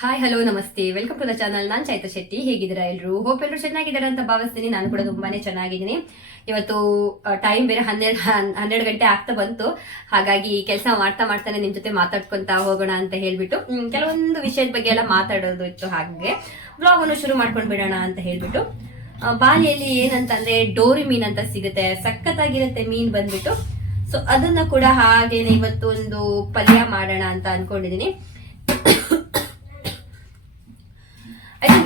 Hi hello ನಮಸ್ತೆ, welcome to the channel. ನಾನು ಚೈತ್ರ ಶೆಟ್ಟಿ. ಹೇಗಿದ್ದೀರಾ ಎಲ್ಲರೂ? ಹೋಪ್ ಎಲ್ಲರೂ ಚೆನ್ನಾಗಿದ್ದಾರೆ ಅಂತ ಭಾವಿಸ್ತೀನಿ. ನಾನು ಕೂಡ ತುಂಬಾನೇ ಚೆನ್ನಾಗಿದ್ದೀನಿ. ಇವತ್ತು ಟೈಮ್ ಬೇರೆ 12 ಗಂಟೆ ಆಗ್ತಾ ಬಂತು. ಹಾಗಾಗಿ ಕೆಲಸ ಮಾಡ್ತಾನೆ ನಿಮ್ ಜೊತೆ ಮಾತಾಡ್ಕೊಂತ ಹೋಗೋಣ ಅಂತ ಹೇಳ್ಬಿಟ್ಟು ಕೆಲವೊಂದು ವಿಷಯದ ಬಗ್ಗೆ ಎಲ್ಲ ಮಾತಾಡೋದು ಇತ್ತು. ಹಾಗೆ ಬ್ಲಾಗ್ ಅನ್ನು ಶುರು ಮಾಡ್ಕೊಂಡ್ ಬಿಡೋಣ ಅಂತ ಹೇಳ್ಬಿಟ್ಟು ಬಾಲಿಯಲ್ಲಿ ಏನಂತಂದ್ರೆ ಡೋರಿ ಮೀನ್ ಅಂತ ಸಿಗುತ್ತೆ, ಸಖತ್ತಾಗಿರುತ್ತೆ ಮೀನ್ ಬಂದ್ಬಿಟ್ಟು. ಸೊ ಅದನ್ನ ಕೂಡ ಹಾಗೇನೆ ಇವತ್ತು ಒಂದು ಪಲ್ಯ ಮಾಡೋಣ ಅಂತ ಅನ್ಕೊಂಡಿದೀನಿ.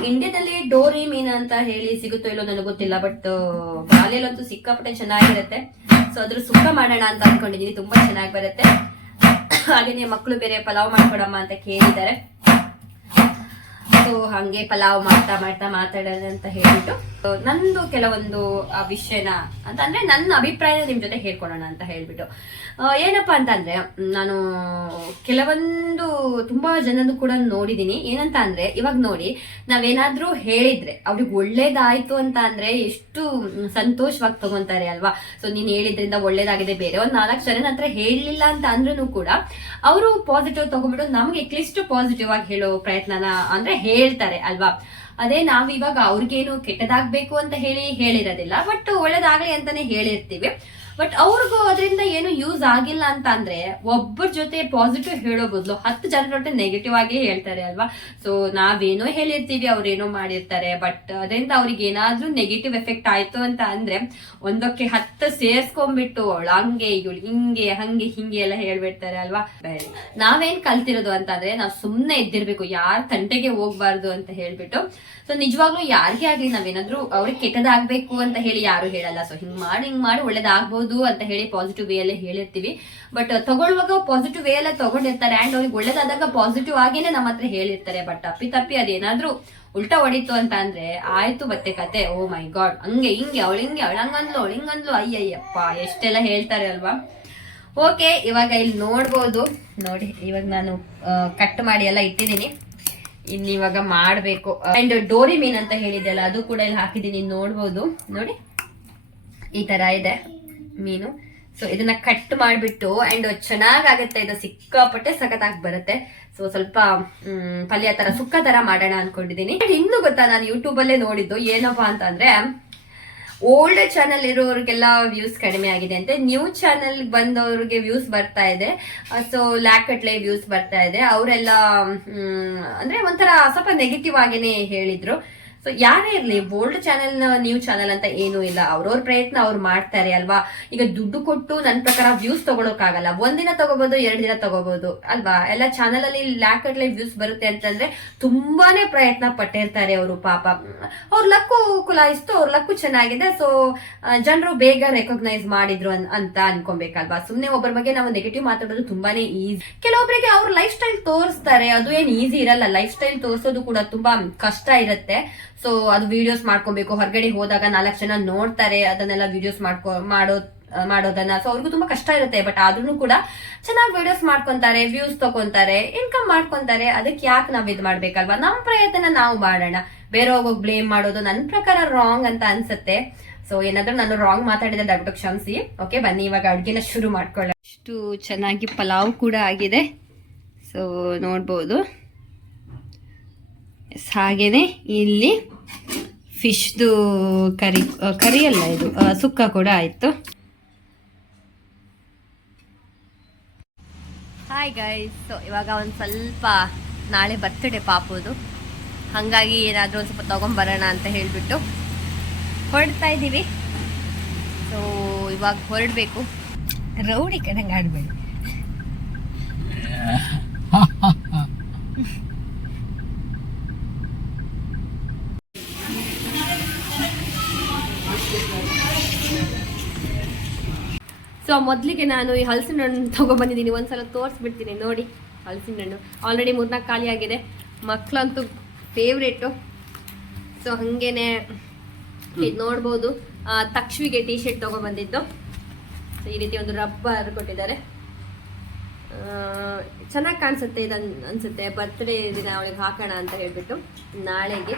ಇಂಡಿಯಾದಲ್ಲಿ ಡೋರಿ ಮೀನ್ ಅಂತ ಹೇಳಿ ಸಿಗುತ್ತೋ ಇಲ್ಲೋ ನನಗೆ ಗೊತ್ತಿಲ್ಲ, ಬಟ್ ಬಾಲಿಯಲ್ಲಂತೂ ಸಿಕ್ಕಾಪಟ್ಟೆ ಚೆನ್ನಾಗಿರುತ್ತೆ. ಸೊ ಅದ್ರ ಸುಕ್ಕ ಮಾಡೋಣ ಅಂತ ಅನ್ಕೊಂಡಿದೀನಿ, ತುಂಬಾ ಚೆನ್ನಾಗಿ ಬರುತ್ತೆ. ಹಾಗೇನೆ ಮಕ್ಕಳು ಬೇರೆ ಪಲಾವ್ ಮಾಡ್ಕೊಡಮ್ಮ ಅಂತ ಕೇಳಿದ್ದಾರೆ. ಸೊ ಹಂಗೆ ಪಲಾವ್ ಮಾಡ್ತಾ ಮಾತಾಡೋಣ ಅಂತ ಹೇಳ್ಬಿಟ್ಟು ನಂದು ಕೆಲವೊಂದು ವಿಷಯನ ಅಂದ್ರೆ ನನ್ನ ಅಭಿಪ್ರಾಯ ನಿಮ್ ಜೊತೆ ಹೇಳ್ಕೊಳೋಣ ಅಂತ ಹೇಳ್ಬಿಟ್ಟು ಏನಪ್ಪಾ ಅಂತಂದ್ರೆ, ನಾನು ಕೆಲವೊಂದು ತುಂಬಾ ಜನದ್ದು ಕೂಡ ನೋಡಿದೀನಿ. ಏನಂತ ಅಂದ್ರೆ, ಇವಾಗ ನೋಡಿ, ನಾವೇನಾದ್ರೂ ಹೇಳಿದ್ರೆ ಅವ್ರಿಗೆ ಒಳ್ಳೇದಾಯ್ತು ಅಂತ ಅಂದ್ರೆ ಎಷ್ಟು ಸಂತೋಷವಾಗಿ ತಗೊಂತಾರೆ ಅಲ್ವಾ. ಸೊ ನೀನ್ ಹೇಳಿದ್ರಿಂದ ಒಳ್ಳೇದಾಗಿದೆ, ಬೇರೆ ಒಂದ್ 4 ಜನ ಹತ್ರ ಹೇಳಿಲ್ಲ ಅಂತ ಅಂದ್ರೂ ಕೂಡ ಅವರು ಪಾಸಿಟಿವ್ ತಗೊಂಡ್ಬಿಟ್ಟು ನಮ್ಗೆ ಅಟ್ಲೀಸ್ಟ್ ಪಾಸಿಟಿವ್ ಆಗಿ ಹೇಳೋ ಪ್ರಯತ್ನನ ಅಂದ್ರೆ ಹೇಳ್ತಾರೆ ಅಲ್ವಾ. ಅದೇ ನಾವ್ ಇವಾಗ ಅವ್ರಿಗೇನು ಕೆಟ್ಟದಾಗ್ಬೇಕು ಅಂತ ಹೇಳಿರೋದಿಲ್ಲ, ಬಟ್ ಒಳ್ಳೇದಾಗ್ಲಿ ಅಂತಾನೆ ಹೇಳಿರ್ತೀವಿ. ಬಟ್ ಅವ್ರಿಗೂ ಅದರಿಂದ ಏನು ಯೂಸ್ ಆಗಿಲ್ಲ ಅಂತ ಅಂದ್ರೆ ಒಬ್ಬರ ಜೊತೆ ಪಾಸಿಟಿವ್ ಹೇಳೋ ಬದಲು 10 ಜನರ ಜೊತೆ ನೆಗೆಟಿವ್ ಆಗಿ ಹೇಳ್ತಾರೆ ಅಲ್ವಾ. ಸೊ ನಾವೇನೋ ಹೇಳಿರ್ತೀವಿ, ಅವ್ರೇನೋ ಮಾಡಿರ್ತಾರೆ, ಬಟ್ ಅದರಿಂದ ಅವ್ರಿಗೆ ಏನಾದ್ರೂ ನೆಗೆಟಿವ್ ಎಫೆಕ್ಟ್ ಆಯ್ತು ಅಂತ ಅಂದ್ರೆ ಒಂದಕ್ಕೆ 10 ಸೇರ್ಸ್ಕೊಂಡ್ಬಿಟ್ಟು ಹಂಗೆ ಇವಳು ಹಿಂಗೆ ಹಂಗೆ ಹಿಂಗೆ ಎಲ್ಲ ಹೇಳ್ಬಿಡ್ತಾರೆ ಅಲ್ವಾ. ನಾವೇನ್ ಕಲ್ತಿರೋದು ಅಂತ ಅಂದ್ರೆ, ನಾವ್ ಸುಮ್ನೆ ಇದ್ದಿರ್ಬೇಕು, ಯಾರ ತಂಟೆಗೆ ಹೋಗ್ಬಾರ್ದು ಅಂತ ಹೇಳ್ಬಿಟ್ಟು. ಸೊ ನಿಜವಾಗ್ಲೂ ಯಾರಿಗೆ ಆಗ್ಲಿ ನಾವೇನಾದ್ರೂ ಅವ್ರಿಗೆ ಕೆಟ್ಟದಾಗ್ಬೇಕು ಅಂತ ಹೇಳಿ ಯಾರು ಹೇಳಲ್ಲ. ಸೊ ಹಿಂಗ್ ಮಾಡಿ ಒಳ್ಳೇದಾಗ್ಬೋದು ಅಂತ ಹೇಳಿ ಪಾಸಿಟಿವ್ ವೇ ಅಲ್ಲೇ ಹೇಳಿರ್ತೀವಿ. ಬಟ್ ತಗೊಳ್ಳುವಾಗ ಪಾಸಿಟಿವ್ ವೇ ಅಲ್ಲೇ ತಗೊಂಡಿರ್ತಾರೆ, ಅಂಡ್ ಅವ್ರಿಗೆ ಒಳ್ಳೇದಾದಾಗ ಪಾಸಿಟಿವ್ ಆಗೇನೆ ನಮ್ಮ ಹತ್ರ ಹೇಳಿರ್ತಾರೆ. ಬಟ್ ತಪ್ಪಿ ಅದೇನಾದ್ರೂ ಉಲ್ಟಾ ಹೊಡಿತು ಅಂತ ಅಂದ್ರೆ ಆಯ್ತು ಮತ್ತೆ ಕತೆ. ಓ ಮೈ ಗಾಡ್, ಹಂಗೆ ಹಿಂಗೆ ಅವಳು ಹಂಗಂದ್ಲು ಅವಳು ಹಿಂಗಂದ್ಲು, ಅಯ್ಯಯ್ಯಪ್ಪ ಎಷ್ಟೆಲ್ಲ ಹೇಳ್ತಾರೆ ಅಲ್ವಾ. ಓಕೆ, ಇವಾಗ ಇಲ್ಲಿ ನೋಡ್ಬೋದು ನೋಡಿ, ಇವಾಗ ನಾನು ಕಟ್ ಮಾಡಿ ಎಲ್ಲ ಇಟ್ಟಿದ್ದೀನಿ. ಇವಾಗ ಮಾಡ್ಬೇಕು. ಅಂಡ್ ಡೋರಿ ಮೀನ್ ಅಂತ ಹೇಳಿದೆಲ್ಲ ಅದು ಕೂಡ ಇಲ್ಲಿ ಹಾಕಿದೀನಿ, ನೋಡ್ಬೋದು ನೋಡಿ, ಈ ತರ ಇದೆ ಮೀನು. ಸೊ ಇದನ್ನ ಕಟ್ ಮಾಡ್ಬಿಟ್ಟು ಅಂಡ್ ಚೆನ್ನಾಗಾಗುತ್ತೆ, ಇದು ಸಿಕ್ಕಾಪಟ್ಟೆ ಸಖತ್ತಾಗಿ ಬರುತ್ತೆ. ಸೊ ಸ್ವಲ್ಪ ಪಲ್ಯ ತರ ಸುಕ್ಕ ತರ ಮಾಡೋಣ ಅನ್ಕೊಂಡಿದೀನಿ. ಇನ್ನು ಗೊತ್ತಾ, ನಾನು ಯೂಟ್ಯೂಬ್ ಅಲ್ಲೇ ನೋಡಿದ್ದು ಏನಪ್ಪಾ ಅಂತ ಅಂದ್ರೆ, ಓಲ್ಡ್ ಚಾನಲ್ ಇರೋರಿಗೆಲ್ಲ ವ್ಯೂಸ್ ಕಡಿಮೆ ಆಗಿದೆ ಅಂತೆ, ನ್ಯೂ ಚಾನಲ್ ಬಂದವ್ರಿಗೆ ವ್ಯೂಸ್ ಬರ್ತಾ ಇದೆ. ಸೊ ಲ್ಯಾಕಟ್ಲೆ ವ್ಯೂಸ್ ಬರ್ತಾ ಇದೆ. ಅವರೆಲ್ಲ ಅಂದ್ರೆ ಒಂಥರ ಸ್ವಲ್ಪ ನೆಗೆಟಿವ್ ಆಗೇನೆ ಹೇಳಿದ್ರು. ಸೊ ಯಾರೇ ಇರ್ಲಿ, ಓಲ್ಡ್ ಚಾನೆಲ್ ನ್ಯೂ ಚಾನೆಲ್ ಅಂತ ಏನೂ ಇಲ್ಲ, ಅವ್ರವ್ರ ಪ್ರಯತ್ನ ಅವ್ರು ಮಾಡ್ತಾರೆ ಅಲ್ವಾ. ಈಗ ದುಡ್ಡು ಕೊಟ್ಟು ನನ್ನ ಪ್ರಕಾರ ವ್ಯೂಸ್ ತಗೊಳಕ್ಕಾಗಲ್ಲ, ಒಂದಿನ ತಗೋಬಹುದು, 2 ದಿನ ತಗೋಬಹುದು ಅಲ್ವಾ. ಎಲ್ಲ ಚಾನಲ್ ಅಲ್ಲಿ ಲ್ಯಾಕಟ್ಲೆ ವ್ಯೂಸ್ ಬರುತ್ತೆ ಅಂತಂದ್ರೆ ತುಂಬಾನೇ ಪ್ರಯತ್ನ ಪಟ್ಟಿರ್ತಾರೆ ಅವರು. ಪಾಪ ಅವ್ರ ಲಕ್ಕು ಕುಲಾಯಿಸ್ತು, ಅವ್ರ ಲಕ್ಕು ಚೆನ್ನಾಗಿದೆ. ಸೊ ಜನರು ಬೇಗ ರೆಕಗ್ನೈಸ್ ಮಾಡಿದ್ರು ಅಂತ ಅನ್ಕೊಬೇಕಲ್ವಾ. ಸುಮ್ನೆ ಒಬ್ಬರ ಬಗ್ಗೆ ನಾವು ನೆಗೆಟಿವ್ ಮಾತಾಡೋದು ತುಂಬಾನೇ ಈಸಿ. ಕೆಲವೊಬ್ಬರಿಗೆ ಅವ್ರ ಲೈಫ್ ಸ್ಟೈಲ್ ತೋರಿಸ್ತಾರೆ, ಅದು ಏನ್ ಈಸಿ ಇರಲ್ಲ. ಲೈಫ್ ಸ್ಟೈಲ್ ತೋರಿಸೋದು ಕೂಡ ತುಂಬಾ ಕಷ್ಟ ಇರುತ್ತೆ. ಸೊ ಅದು ವಿಡಿಯೋಸ್ ಮಾಡ್ಕೊಬೇಕು, ಹೊರಗಡೆ ಹೋದಾಗ 4 ಜನ ನೋಡ್ತಾರೆ, ಅದನ್ನೆಲ್ಲ ವಿಡಿಯೋಸ್ ಮಾಡೋದನ್ನ. ಸೊ ಅವ್ರಿಗೂ ತುಂಬಾ ಕಷ್ಟ ಇರುತ್ತೆ. ಬಟ್ ಆದ್ರೂ ಕೂಡ ಚೆನ್ನಾಗಿ ವಿಡಿಯೋಸ್ ಮಾಡ್ಕೊಂತಾರೆ, ವ್ಯೂಸ್ ತಗೊಂತಾರೆ, ಇನ್ಕಮ್ ಮಾಡ್ಕೊಂತಾರೆ. ಅದಕ್ಕೆ ಯಾಕೆ ನಾವ್ ಇದ್ ಮಾಡ್ಬೇಕಲ್ವಾ. ನಮ್ ಪ್ರಯತ್ನ ನಾವು ಮಾಡೋಣ, ಬೇರೆ ಹೋಗೋಗ್ ಬ್ಲೇಮ್ ಮಾಡೋದು ನನ್ನ ಪ್ರಕಾರ ರಾಂಗ್ ಅಂತ ಅನ್ಸುತ್ತೆ. ಸೊ ಏನಾದ್ರೂ ನಾನು ರಾಂಗ್ ಮಾತಾಡಿದ್ರೆ ದಯವಿಟ್ಟು ಕ್ಷಮಿಸಿ. ಓಕೆ, ಬನ್ನಿ ಇವಾಗ ಅಡ್ಗೆನ ಶುರು ಮಾಡ್ಕೊಳ್ಳೋಣ. ಇಷ್ಟು ಚೆನ್ನಾಗಿ ಪಲಾವ್ ಕೂಡ ಆಗಿದೆ, ಸೊ ನೋಡ್ಬೋದು. ಹಾಗೇನೆ ಇಲ್ಲಿ ಫಿಶ್ದು ಕರಿ ಅಲ್ಲ, ಇದು ಸುಕ್ಕ ಕೂಡ ಆಯ್ತು. ಹಾಯ್ ಗೈಸ್, ಸೊ ಇವಾಗ ಒಂದು ಸ್ವಲ್ಪ ನಾಳೆ ಬರ್ತ್ಡೇ ಪಾಪುದು, ಹಾಗಾಗಿ ಏನಾದರೂ ಒಂದು ಸ್ವಲ್ಪ ತಗೊಂಬರೋಣ ಅಂತ ಹೇಳಿಬಿಟ್ಟು ಹೊರಡ್ತಾ ಇದ್ದೀವಿ. ಸೊ ಇವಾಗ ಹೊರಡಬೇಕು. ರೌಡಿ ಕಣಂಗೆ ಆಡಬೇಡಿ. ಸೊ ಮೊದಲಿಗೆ ನಾನು ಈ ಹಲಸಿನ ಹಣ್ಣು ತೊಗೊಬಂದಿದ್ದೀನಿ, ಒಂದ್ಸಲ ತೋರಿಸ್ಬಿಡ್ತೀನಿ ನೋಡಿ. ಹಲಸಿನ ಹಣ್ಣು ಆಲ್ರೆಡಿ 3-4 ಖಾಲಿ ಆಗಿದೆ, ಮಕ್ಕಳಂತೂ ಫೇವ್ರೇಟು. ಸೊ ಹಾಗೇನೆ ಇದು ನೋಡ್ಬೋದು, ತಕ್ಷವಿಗೆ ಟೀ ಶರ್ಟ್ ತೊಗೊಬಂದಿದ್ದು. ಸೊ ಈ ರೀತಿ ಒಂದು ರಬ್ಬರ್ ಕೊಟ್ಟಿದ್ದಾರೆ, ಚೆನ್ನಾಗಿ ಕಾಣಿಸುತ್ತೆ. ಇದು ಅನಿಸುತ್ತೆ ಬರ್ತ್ಡೇ ದಿನ ಅವಳಿಗೆ ಹಾಕೋಣ ಅಂತ ಹೇಳ್ಬಿಟ್ಟು ನಾಳೆಗೆ.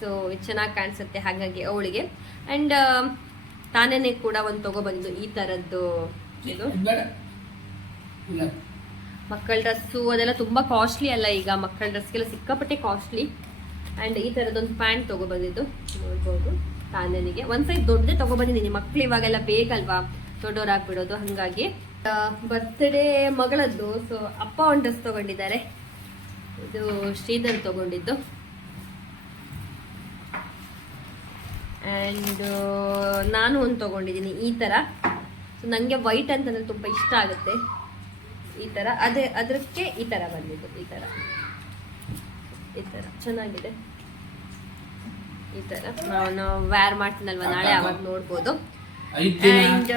ಸೊ ಇದು ಚೆನ್ನಾಗಿ ಕಾಣಿಸುತ್ತೆ, ಹಾಗಾಗಿ ಅವಳಿಗೆ. ಆ್ಯಂಡ್ ತಾನೇ ಕೂಡ ಒಂದು ತೊಗೊಬಂದು ಈ ಥರದ್ದು ಇದು ಮಕ್ಕಳ ಡ್ರೆಸ್ಸು ಅದೆಲ್ಲ ತುಂಬ ಕಾಸ್ಟ್ಲಿ ಅಲ್ಲ ಈಗ, ಮಕ್ಕಳ ಡ್ರೆಸ್ಗೆಲ್ಲ ಸಿಕ್ಕಾಪಟ್ಟೆ ಕಾಸ್ಟ್ಲಿ. ಆ್ಯಂಡ್ ಈ ಥರದೊಂದು ಪ್ಯಾಂಟ್ ತೊಗೊಬಂದಿದ್ದು ನೋಡ್ಬೋದು. ತಾಂದನಿಗೆ ಒಂದು ಸೈಜ್ ದೊಡ್ಡದೇ ತೊಗೊಬಂದಿದ್ದೀನಿ, ಮಕ್ಳು ಇವಾಗೆಲ್ಲ ಬೇಕಲ್ವಾ ದೊಡ್ಡವರಾಗ್ಬಿಡೋದು, ಹಾಗಾಗಿ ಬರ್ತ್ಡೇ ಮಗಳದ್ದು. ಸೊ ಅಪ್ಪ ಒಂದು ಡ್ರೆಸ್ ತೊಗೊಂಡಿದ್ದಾರೆ, ಇದು ಶ್ರೀಧರ್ ತೊಗೊಂಡಿದ್ದು. ಆ್ಯಂಡ್ ನಾನು ಒಂದು ತೊಗೊಂಡಿದ್ದೀನಿ ಈ ಥರ. ಸೊ ನನಗೆ ವೈಟ್ ಅಂತಂದರೆ ತುಂಬ ಇಷ್ಟ ಆಗುತ್ತೆ, ಈ ಥರ. ಅದಕ್ಕೆ ಈ ಥರ ಬಂದಿದ್ದು, ಈ ಥರ ಚೆನ್ನಾಗಿದೆ. ಈ ಥರ ನಾನು ವ್ಯಾರ್ ಮಾಡ್ತೀನಲ್ವ ನಾಳೆ, ಅವಾಗ ನೋಡ್ಬೋದು. ಆ್ಯಂಡ್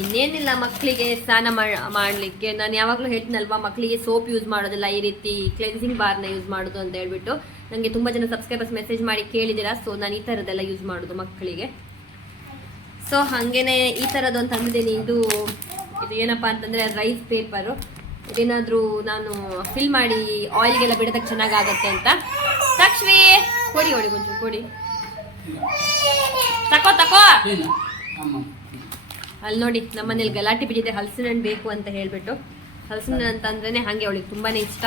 ಇನ್ನೇನಿಲ್ಲ, ಮಕ್ಕಳಿಗೆ ಸ್ನಾನ ಮಾಡಲಿಕ್ಕೆ ನಾನು ಯಾವಾಗಲೂ ಹೇಳ್ತೀನಲ್ವಾ, ಮಕ್ಕಳಿಗೆ ಸೋಪ್ ಯೂಸ್ ಮಾಡೋದಿಲ್ಲ, ಈ ರೀತಿ ಕ್ಲೆನ್ಸಿಂಗ್ ಬಾರ್ನ ಯೂಸ್ ಮಾಡೋದು ಅಂತ ಹೇಳ್ಬಿಟ್ಟು ನನಗೆ ತುಂಬ ಜನ ಸಬ್ಸ್ಕ್ರೈಬರ್ಸ್ ಮೆಸೇಜ್ ಮಾಡಿ ಕೇಳಿದ್ದೀರಾ. ಸೊ ನಾನು ಈ ಥರದ್ದೆಲ್ಲ ಯೂಸ್ ಮಾಡೋದು ಮಕ್ಕಳಿಗೆ. ಸೊ ಹಾಗೇನೆ ಈ ಥರದ್ದೊಂದು ತಂದಿದ್ದೀನಿ. ಇದು ಏನಪ್ಪ ಅಂತಂದರೆ ರೈಸ್ ಪೇಪರು. ಇದೇನಾದರೂ ನಾನು ಫಿಲ್ ಮಾಡಿ ಆಯಿಲ್ಗೆಲ್ಲ ಬಿಡೋದಕ್ಕೆ ಚೆನ್ನಾಗಾಗತ್ತೆ ಅಂತ. ತಕ್ಷವಿ ಕೊಡಿ ಒಂಚೂರು ಕೊಡಿ, ತಕೋ ಅಲ್ಲಿ ನೋಡಿ ನಮ್ಮನೇಲಿ ಗಲಾಟೆ ಬಿದ್ದಿದೆ, ಹಲಸಿನ ಹಣ್ಣು ಬೇಕು ಅಂತ ಹೇಳ್ಬಿಟ್ಟು. ಹಲಸಿನ ಹಣ್ಣು ಅಂತಂದ್ರೆ ಹಾಗೆ ಅವಳಿಗೆ ತುಂಬಾ ಇಷ್ಟ.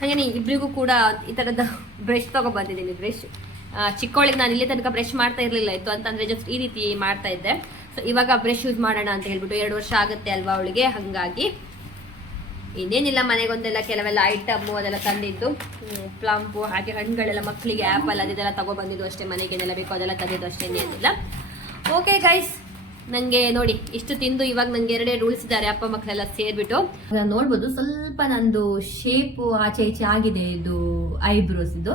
ಹಾಗೆ ಇಬ್ಬರಿಗೂ ಕೂಡ ಈ ಥರದ ಬ್ರಷ್ ತೊಗೊಬಂದಿದ್ದೀನಿ. ಬ್ರಷ್ ಚಿಕ್ಕವಳಿಗೆ ನಾನು ಇಲ್ಲಿ ತನಕ ಬ್ರಷ್ ಮಾಡ್ತಾ ಇರಲಿಲ್ಲ ಇತ್ತು ಅಂತಂದರೆ ಜಸ್ಟ್ ಈ ರೀತಿ ಮಾಡ್ತಾ ಇದ್ದೆ. ಸೊ ಇವಾಗ ಬ್ರಷ್ ಯೂಸ್ ಮಾಡೋಣ ಅಂತ ಹೇಳ್ಬಿಟ್ಟು, 2 ವರ್ಷ ಆಗುತ್ತೆ ಅಲ್ವಾ ಅವಳಿಗೆ, ಹಾಗಾಗಿ ಇನ್ನೇನಿಲ್ಲ ಮನೆಗೊಂದೆಲ್ಲ ಕೆಲವೆಲ್ಲ ಐಟಮ್ಮು ಅದೆಲ್ಲ ತಂದಿದ್ದು. ಪ್ಲಂಪು ಹಾಗೆ ಹಣ್ಣುಗಳೆಲ್ಲ ಮಕ್ಕಳಿಗೆ ಆ್ಯಪಲ್ ಅದೆಲ್ಲ ತೊಗೊಬಂದಿದ್ದು ಅಷ್ಟೇ, ಮನೆಗೇನೆಲ್ಲ ಬೇಕೋ ಅದೆಲ್ಲ ತಂದಿದ್ದು ಅಷ್ಟೇ, ಏನಿಲ್ಲ. ಓಕೆ ಗೈಸ್, ನನಗೆ ನೋಡಿ ಇಷ್ಟು ತಿಂದು ಇವಾಗ ನನಗೆ 2 ರೂಲ್ಸ್ ಇದ್ದಾರೆ ಅಪ್ಪ ಮಕ್ಕಳೆಲ್ಲ ಸೇರಿಬಿಟ್ಟು. ನೋಡ್ಬೋದು ಸ್ವಲ್ಪ ನಂದು ಶೇಪು ಆಚೆ ಈಚೆ ಆಗಿದೆ, ಇದು ಐಬ್ರೋಸ್ ಇದು.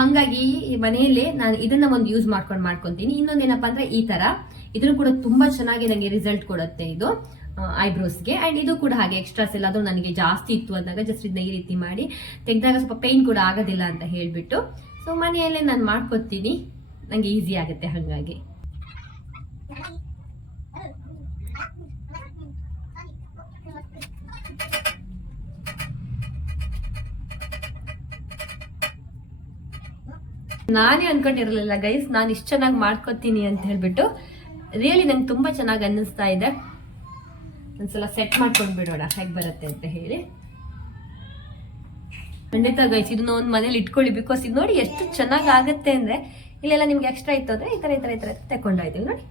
ಹಾಗಾಗಿ ಮನೆಯಲ್ಲೇ ನಾನು ಇದನ್ನ ಒಂದು ಯೂಸ್ ಮಾಡ್ಕೊತೀನಿ. ಇನ್ನೊಂದೇನಪ್ಪ ಅಂದರೆ ಈ ಥರ ಇದನ್ನು ಕೂಡ ತುಂಬ ಚೆನ್ನಾಗಿ ನನಗೆ ರಿಸಲ್ಟ್ ಕೊಡುತ್ತೆ ಇದು ಐಬ್ರೋಸ್ಗೆ. ಆ್ಯಂಡ್ ಇದು ಕೂಡ ಹಾಗೆ ಎಕ್ಸ್ಟ್ರಾಸ್ ಎಲ್ಲ ಅದು ನನಗೆ ಜಾಸ್ತಿ ಇತ್ತು ಅಂದಾಗ ಜಸ್ಟ್ ಇದನ್ನ ಈ ರೀತಿ ಮಾಡಿ ತೆಗೆದಾಗ ಸ್ವಲ್ಪ ಪೇನ್ ಕೂಡ ಆಗೋದಿಲ್ಲ ಅಂತ ಹೇಳಿಬಿಟ್ಟು ಸೊ ಮನೆಯಲ್ಲೇ ನಾನು ಮಾಡ್ಕೊತೀನಿ, ನನಗೆ ಈಸಿ ಆಗುತ್ತೆ. ಹಾಗಾಗಿ ನಾನೇ ಅನ್ಕೊಂಡಿರಲಿಲ್ಲ ಗೈಸ್ ನಾನು ಇಷ್ಟು ಚೆನ್ನಾಗಿ ಮಾಡ್ಕೊತೀನಿ ಅಂತ ಹೇಳ್ಬಿಟ್ಟು. ರಿಯಲಿ ನಂಗೆ ತುಂಬ ಚೆನ್ನಾಗಿ ಅನ್ನಿಸ್ತಾ ಇದೆ. ಒಂದ್ಸಲ ಸೆಟ್ ಮಾಡ್ಕೊಂಡು ಬಿಡೋಣ ಹೇಗೆ ಬರುತ್ತೆ ಅಂತ ಹೇಳಿ. ಖಂಡಿತ ಗೈಸ್ ಇದನ್ನ ಒಂದು ಮನೇಲಿ ಇಟ್ಕೊಳ್ಳಿ, ಬಿಕಾಸ್ ಇದು ನೋಡಿ ಎಷ್ಟು ಚೆನ್ನಾಗಿ ಆಗುತ್ತೆ ಅಂದರೆ. ಇಲ್ಲೆಲ್ಲ ನಿಮ್ಗೆ ಎಕ್ಸ್ಟ್ರಾ ಇತ್ತು ಅಂದರೆ ಈ ಥರ ತಗೊಂಡೋಯ್ತೀವಿ ನೋಡಿ.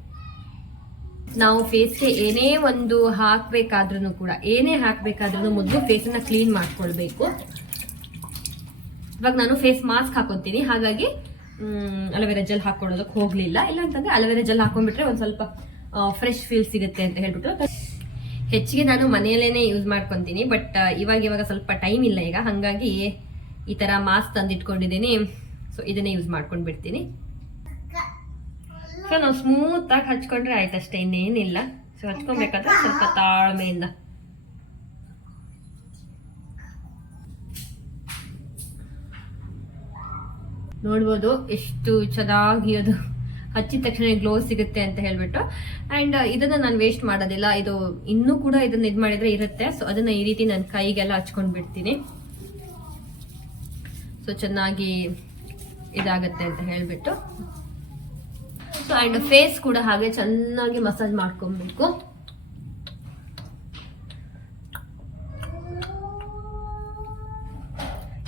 ನಾವು ಫೇಸ್ಗೆ ಏನೇ ಒಂದು ಹಾಕಬೇಕಾದ್ರೂ ಕೂಡ ಮೊದಲು ಫೇಸನ್ನು ಕ್ಲೀನ್ ಮಾಡ್ಕೊಳ್ಬೇಕು. ಇವಾಗ ನಾನು ಫೇಸ್ ಮಾಸ್ಕ್ ಹಾಕೋತೀನಿ, ಹಾಗಾಗಿ ಅಲೋವೆರಾ ಜೆಲ್ ಹಾಕೊಳ್ಳೋದಕ್ಕೆ ಹೋಗ್ಲಿಲ್ಲ. ಇಲ್ಲ ಅಂತಂದ್ರೆ ಅಲೋವೆರಾ ಜೆಲ್ ಹಾಕೊಂಡ್ಬಿಟ್ರೆ ಒಂದು ಸ್ವಲ್ಪ ಫ್ರೆಶ್ ಫೀಲ್ ಸಿಗುತ್ತೆ ಅಂತ ಹೇಳ್ಬಿಟ್ಟು ಹೆಚ್ಚಿಗೆ ನಾನು ಮನೆಯಲ್ಲೇನೆ ಯೂಸ್ ಮಾಡ್ಕೊತೀನಿ. ಬಟ್ ಇವಾಗ ಸ್ವಲ್ಪ ಟೈಮ್ ಇಲ್ಲ ಈಗ, ಹಾಗಾಗಿ ಈ ತರ ಮಾಸ್ಕ್ ತಂದಿಟ್ಕೊಂಡಿದ್ದೀನಿ. ಸೊ ಇದನ್ನೇ ಯೂಸ್ ಮಾಡ್ಕೊಂಡು ಬಿಡ್ತೀನಿ. ಸೊ ನಾವು ಸ್ಮೂತ್ ಆಗಿ ಹಚ್ಕೊಂಡ್ರೆ ಆಯ್ತಷ್ಟೇ, ಇನ್ನೇನಿಲ್ಲ. ಸೊ ಹಚ್ಕೊಬೇಕಾದ್ರೆ ಸ್ವಲ್ಪ ತಾಳ್ಮೆಯಿಂದ. ನೋಡ್ಬೋದು ಎಷ್ಟು ಚೆನ್ನಾಗಿ ಅದು ಹಚ್ಚಿದ ತಕ್ಷಣ ಗ್ಲೋ ಸಿಗುತ್ತೆ ಅಂತ ಹೇಳ್ಬಿಟ್ಟು. ಅಂಡ್ ಇದನ್ನ ನಾನು ವೇಸ್ಟ್ ಮಾಡೋದಿಲ್ಲ, ಇದು ಇನ್ನೂ ಕೂಡ ಇದನ್ನ ಇದು ಮಾಡಿದ್ರೆ ಇರುತ್ತೆ. ಸೊ ಅದನ್ನ ಈ ರೀತಿ ನನ್ನ ಕೈಗೆಲ್ಲ ಹಚ್ಕೊಂಡ್ ಬಿಡ್ತೀನಿ. ಸೊ ಚೆನ್ನಾಗಿ ಇದಾಗತ್ತೆ ಅಂತ ಹೇಳ್ಬಿಟ್ಟು. ಸೊ ಅಂಡ್ ಫೇಸ್ ಕೂಡ ಹಾಗೆ ಚೆನ್ನಾಗಿ ಮಸಾಜ್ ಮಾಡ್ಕೊಬೇಕು.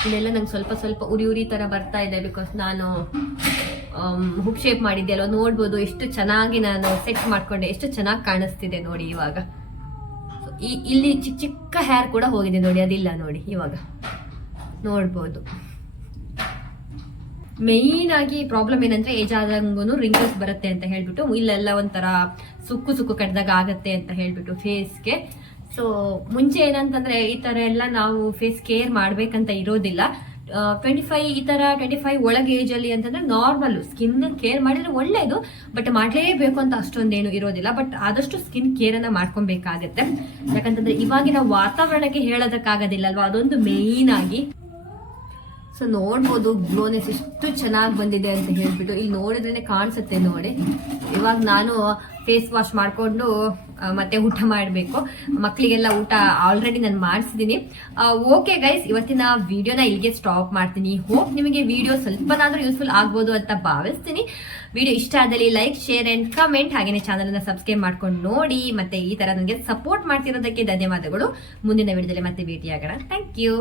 ಇದೆಲ್ಲ ನಂಗೆ ಸ್ವಲ್ಪ ಉರಿ ತರ ಬರ್ತಾ ಇದೆ, ಬಿಕಾಸ್ ನಾನು ಹುಕ್ ಶೇಪ್ ಮಾಡಿದ್ದೆ ಅಲ್ವಾ. ನೋಡ್ಬೋದು ಎಷ್ಟು ಚೆನ್ನಾಗಿ ನಾನು ಸೆಟ್ ಮಾಡ್ಕೊಂಡೆ, ಎಷ್ಟು ಚೆನ್ನಾಗಿ ಕಾಣಿಸ್ತಿದೆ ನೋಡಿ ಇವಾಗ. ಇಲ್ಲಿ ಚಿಕ್ಕ ಹೇರ್ ಕೂಡ ಹೋಗಿದೆ ನೋಡಿ, ಅದಿಲ್ಲ ನೋಡಿ ಇವಾಗ ನೋಡ್ಬೋದು. ಮೇಯ್ನ್ ಆಗಿ ಪ್ರಾಬ್ಲಮ್ ಏನಂದ್ರೆ ಏಜ್ ಆದಂಗೂ ರಿಂಕಲ್ಸ್ ಬರುತ್ತೆ ಅಂತ ಹೇಳ್ಬಿಟ್ಟು, ಇಲ್ಲೆಲ್ಲ ಒಂಥರ ಸುಕ್ಕು ಕಟ್ಟಿದಾಗ ಆಗತ್ತೆ ಅಂತ ಹೇಳ್ಬಿಟ್ಟು ಫೇಸ್ಗೆ. ಸೊ ಮುಂಚೆ ಏನಂತಂದ್ರೆ ಈ ತರ ಎಲ್ಲ ನಾವು ಫೇಸ್ ಕೇರ್ ಮಾಡ್ಬೇಕಂತ ಇರೋದಿಲ್ಲ. 25 ಒಳಗೆ ಏಜ್ ಅಲ್ಲಿ ಅಂತಂದ್ರೆ ನಾರ್ಮಲ್ ಸ್ಕಿನ್ ಕೇರ್ ಮಾಡಿದ್ರೆ ಒಳ್ಳೇದು, ಬಟ್ ಮಾಡ್ಲೇಬೇಕು ಅಂತ ಅಷ್ಟೊಂದೇನು ಇರೋದಿಲ್ಲ. ಬಟ್ ಆದಷ್ಟು ಸ್ಕಿನ್ ಕೇರ್ ಅನ್ನ ಮಾಡ್ಕೊಬೇಕಾಗತ್ತೆ. ಯಾಕಂತಂದ್ರೆ ಇವಾಗಿನ ವಾತಾವರಣಕ್ಕೆ ಹೇಳೋದಕ್ಕಾಗೋದಿಲ್ಲ ಅಲ್ವಾ, ಅದೊಂದು ಮೇಯ್ನ್ ಆಗಿ. ಸೊ ನೋಡ್ಬೋದು ಗ್ಲೋನೆಸ್ ಎಷ್ಟು ಚೆನ್ನಾಗಿ ಬಂದಿದೆ ಅಂತ ಹೇಳ್ಬಿಟ್ಟು ಇಲ್ಲಿ ನೋಡಿದ್ರೇನೆ ಕಾಣಿಸುತ್ತೆ ನೋಡಿ. ಇವಾಗ ನಾನು ಫೇಸ್ ವಾಶ್ ಮಾಡಿಕೊಂಡು ಮತ್ತೆ ಊಟ ಮಾಡಬೇಕು. ಮಕ್ಕಳಿಗೆಲ್ಲ ಊಟ ಆಲ್ರೆಡಿ ನಾನು ಮಾಡಿಸಿದ್ದೀನಿ. ಓಕೆ ಗೈಸ್, ಇವತ್ತಿನ ವಿಡಿಯೋನ ಇಲ್ಲಿಗೆ ಸ್ಟಾಪ್ ಮಾಡ್ತೀನಿ. ಹೋಪ್ ನಿಮಗೆ ವಿಡಿಯೋ ಸ್ವಲ್ಪನಾದ್ರೂ ಯೂಸ್ಫುಲ್ ಆಗ್ಬೋದು ಅಂತ ಭಾವಿಸ್ತೀನಿ. ವಿಡಿಯೋ ಇಷ್ಟ ಆದಲ್ಲಿ ಲೈಕ್, ಶೇರ್ ಅಂಡ್ ಕಮೆಂಟ್, ಹಾಗೇನೆ ಚಾನಲ್ನ ಸಬ್ಸ್ಕ್ರೈಬ್ ಮಾಡ್ಕೊಂಡು ನೋಡಿ. ಮತ್ತೆ ಈ ತರ ನನಗೆ ಸಪೋರ್ಟ್ ಮಾಡ್ತಿರೋದಕ್ಕೆ ಧನ್ಯವಾದಗಳು. ಮುಂದಿನ ವಿಡಿಯೋದಲ್ಲಿ ಮತ್ತೆ ಭೇಟಿಯಾಗೋಣ. Thank you.